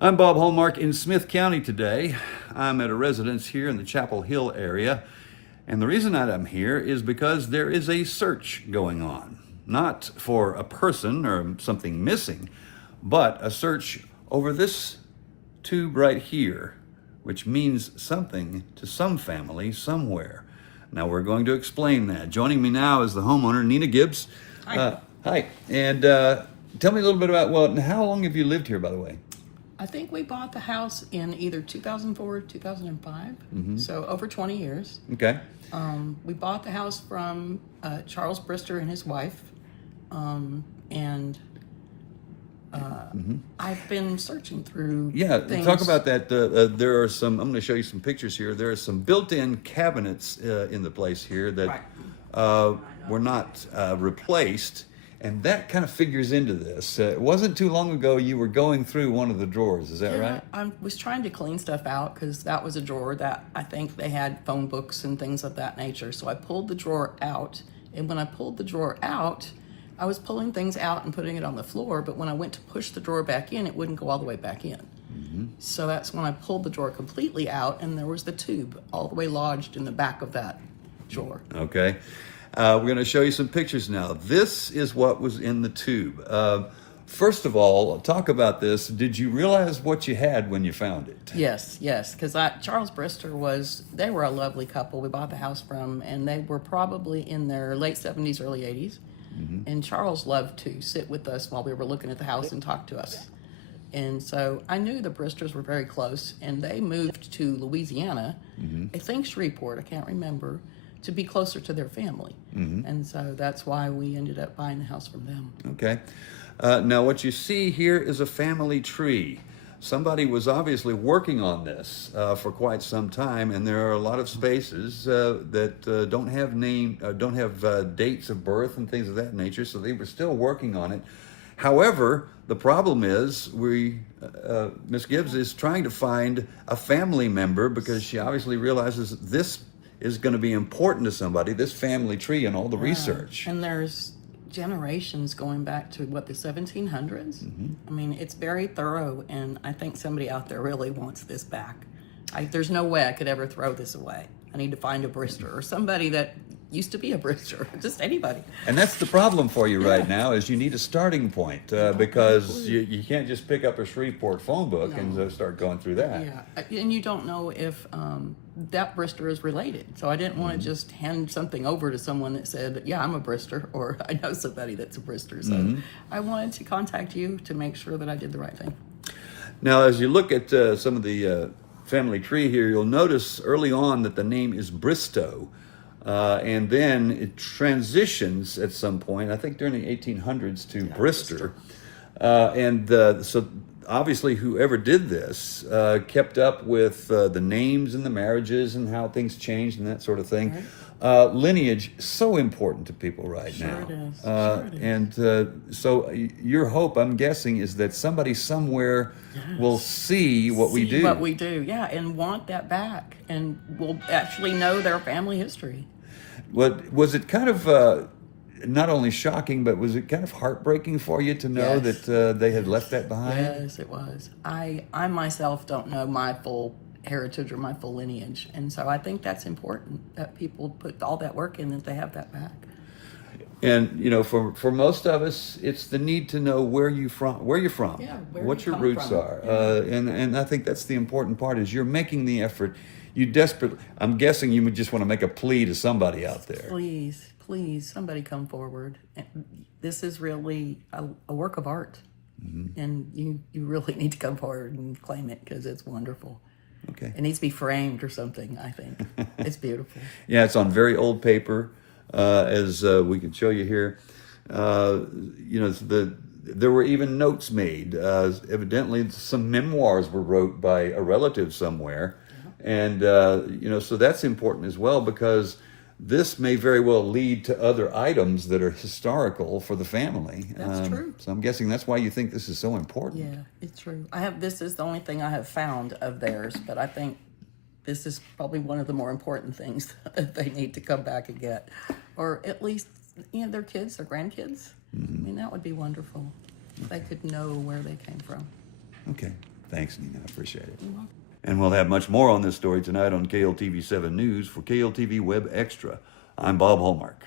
I'm Bob Hallmark in Smith County today. I'm at a residence here in the Chapel Hill area. And the reason that I'm here is because there is a search going on. Not for a person or something missing, but a search over this tube right here, which means something to some family somewhere. Now we're going to explain that. Joining me now is the homeowner, Nina Gibbs. Hi. Hi. And tell me a little bit about, how long have you lived here, by the way? I think we bought the house in either 2004 or 2005, so over 20 years. Okay. We bought the house from Charles Brister and his wife, and I've been searching through things. Talk about that. There are some, I'm going to show you some pictures here. There are some built-in cabinets in the place here that were not replaced. And that kind of figures into this. It wasn't too long ago you were going through one of the drawers, is that right? I was trying to clean stuff out because that was a drawer that I think they had phone books and things of that nature. So I pulled the drawer out, and when I pulled the drawer out, I was pulling things out and putting it on the floor, but when I went to push the drawer back in, it wouldn't go all the way back in. So that's when I pulled the drawer completely out, and there was the tube all the way lodged in the back of that drawer. Okay. We're going to show you some pictures now. This is what was in the tube. First of all, talk about this. Did you realize what you had when you found it? Yes, because Charles Brister they were a lovely couple we bought the house from, and they were probably in their late 70s, early 80s. And Charles loved to sit with us while we were looking at the house and talk to us. And so I knew the Bristers were very close, and they moved to Louisiana, I think Shreveport, I can't remember, to be closer to their family. And so that's why we ended up buying the house from them. Okay. Now what you see here is a family tree. Somebody was obviously working on this for quite some time, and there are a lot of spaces that don't have dates of birth and things of that nature, so they were still working on it. However, the problem is Miss Gibbs is trying to find a family member because she obviously realizes this is going to be important to somebody, this family tree and all the research. And there's generations going back to, the 1700s? I mean, it's very thorough, and I think somebody out there really wants this back. There's no way I could ever throw this away. I need to find a Brister or somebody that used to be a Brister, just anybody. And that's the problem for you right now, is you need a starting point because you can't just pick up a Shreveport phone book and start going through that. Yeah, and you don't know if that Brister is related. So I didn't want to just hand something over to someone that said, yeah, I'm a Brister, or I know somebody that's a Brister. So I wanted to contact you to make sure that I did the right thing. Now, as you look at some of the family tree here, you'll notice early on that the name is Bristow. And then it transitions at some point, I think during the 1800s, to Brister. So obviously whoever did this kept up with the names and the marriages and how things changed and that sort of thing. Lineage, so important to people right now. It is. And so your hope, I'm guessing, is that somebody somewhere will see what we do. What we do, and want that back, and will actually know their family history. Was it kind of not only shocking, but was it kind of heartbreaking for you to know that they had left that behind? Yes, it was. I myself don't know my full heritage or my full lineage, and so I think that's important that people put all that work in, that they have that back. And for most of us, it's the need to know where you're from, what your roots are, and I think that's the important part. Is you're making the effort. You desperately, I'm guessing you would just want to make a plea to somebody out there. Please, somebody come forward. This is really a work of art, and you really need to come forward and claim it, because it's wonderful. Okay. It needs to be framed or something, I think. It's beautiful. Yeah, it's on very old paper, as we can show you here. There were even notes made. Evidently, some memoirs were wrote by a relative somewhere. And, so that's important as well, because this may very well lead to other items that are historical for the family. That's true. So I'm guessing that's why you think this is so important. Yeah, it's true. This is the only thing I have found of theirs, but I think this is probably one of the more important things that they need to come back and get. Or at least, their kids, their grandkids. I mean, that would be wonderful. If they could know where they came from. Okay. Thanks, Nina. I appreciate it. And we'll have much more on this story tonight on KLTV 7 News. For KLTV Web Extra, I'm Bob Hallmark.